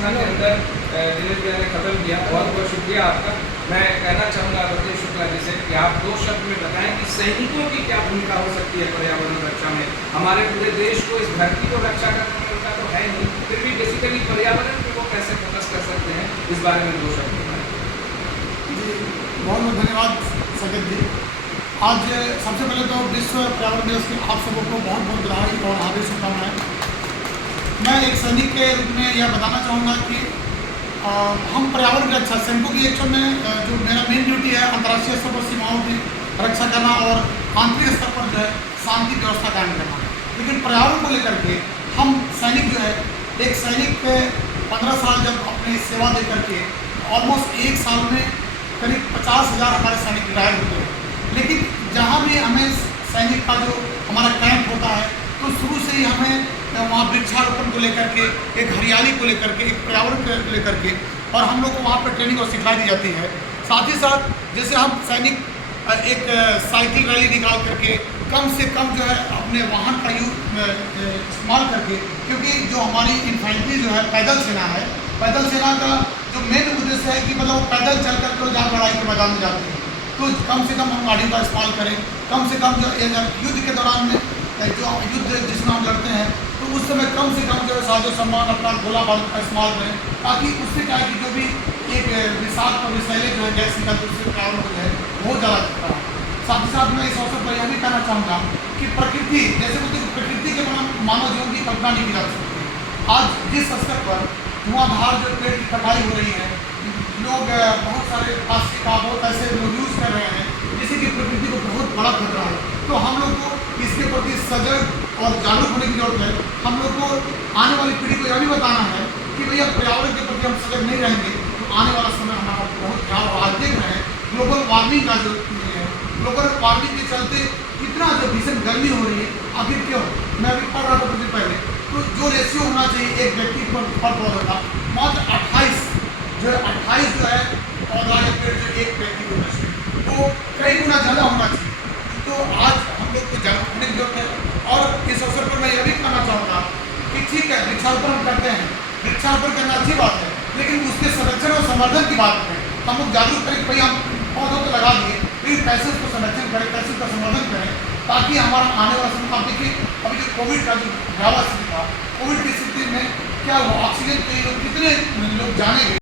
क्षण के अंदर दिनेश भैया ने खत्म किया। बहुत बहुत शुक्रिया आपका। मैं कहना चाहूँगा भरतेश शुक्ला जी से कि आप 2 शब्द में बताएं कि सैनिकों की क्या भूमिका हो सकती है पर्यावरण रक्षा में। हमारे पूरे देश को, इस धरती को रक्षा करने में उनका तो है नहीं, फिर भी बेसिकली पर्यावरण पे वो कैसे फोकस कर सकते हैं, इस बारे में 2 शब्द बताएं। जी, बहुत बहुत धन्यवाद सगत जी। आज सबसे पहले तो विश्व पर्यावरण दिवस की आप सबों को बहुत बहुत बधाई और हार्दिक शुभकामनाएं। मैं एक सैनिक के रूप में यह बताना चाहूँगा कि हम पर्यावरण की रक्षा, सैनिकों की एक्शन में जो मेरा मेन ड्यूटी है अंतर्राष्ट्रीय स्तर पर सीमाओं की रक्षा करना और आंतरिक स्तर पर जो है शांति व्यवस्था कायम करना। लेकिन पर्यावरण को लेकर के हम सैनिक जो है, एक सैनिक 15 साल जब अपनी सेवा दे करके ऑलमोस्ट 1 साल में करीब 50,000 हमारे सैनिक रिटायर होते हैं। लेकिन जहाँ भी हमें सैनिक का जो हमारा कैंप होता है तो शुरू से ही हमें वहाँ वृक्षारोपण को लेकर के, एक हरियाली को लेकर के, एक पर्यावरण को लेकर के और हम लोग को वहाँ पर ट्रेनिंग और सिखाई दी जाती है। साथ ही साथ जैसे हम सैनिक एक साइकिल रैली निकाल करके कम से कम जो है अपने वाहन का इस्तेमाल करके, क्योंकि जो हमारी इन्फेंट्री जो है पैदल सेना है, पैदल सेना का जो मेन उद्देश्य है कि मतलब वो पैदल चल कर के जहाँ लड़ाई के मैदान में जाते हैं तो कम से कम हम गाड़ियों का इस्तेमाल करें। कम से कम जो युद्ध के दौरान में जो युद्ध जिसमें हम लड़ते हैं तो उस समय कम से कम जो है साजो सामान अपना गोला बारूद का इस्तेमाल करें, ताकि उससे क्या है कि जो भी एक विषाक्त और विषैले जो है गैस निकलती उससे पर्यावरण को जो है बहुत ज़्यादा खतरा है। साथ ही साथ मैं इस अवसर पर यह भी कहना चाहूँगा कि प्रकृति, जैसे बोलते हैं प्रकृति के बिना मानव जीवन की कल्पना नहीं की जा सकती। आज जिस स्तर पर धुआंधार जो पेड़ की कटाई हो रही है, लोग बहुत सारे प्लास्टिक का बहुत ऐसे लोग यूज़ कर रहे हैं जिससे कि प्रकृति को बहुत बड़ा खतरा है। तो हम लोग को इसके प्रति सजग और जागरूक होने की जरूरत है। हम लोग को आने वाली पीढ़ी को यह भी बताना है कि भैया पर्यावरण के प्रति हम सजग नहीं रहेंगे तो आने वाला समय हमारा बहुत खराब होगा। आज देख रहे हैं ग्लोबल वार्मिंग का जो है, ग्लोबल वार्मिंग के चलते कितना जो भीषण गर्मी हो रही है। आखिर क्यों? मैं अभी पढ़ रहा था कुछ दिन पहले, तो जो रेशियो होना चाहिए एक व्यक्ति पर पौधा का, मात्र 28 जो है 28 जो है पौधा या पेड़ जो एक व्यक्ति को चाहिए, वो कई गुना ज़्यादा होना चाहिए। तो आज हम लोग को जागरूक होने की जरूरत है। और इस अवसर पर मैं यह भी कहना चाहूँगा कि ठीक है वृक्षारोपण हम करते हैं, वृक्षारोपण करना अच्छी बात है, लेकिन उसके संरक्षण और संवर्धन की बात है। हम लोग जागरूक करें कि भाई हम पौधों को लगा दिए, फिर कैसे उसको संरक्षण करें, कैसे उसका संवर्धन करें, ताकि हमारा आने वाला समय। आप देखिए अभी जो कोविड का जो भयावह स्थिति था, कोविड की स्थिति में क्या हुआ, ऑक्सीजन के लोग कितने लोग जाने गए।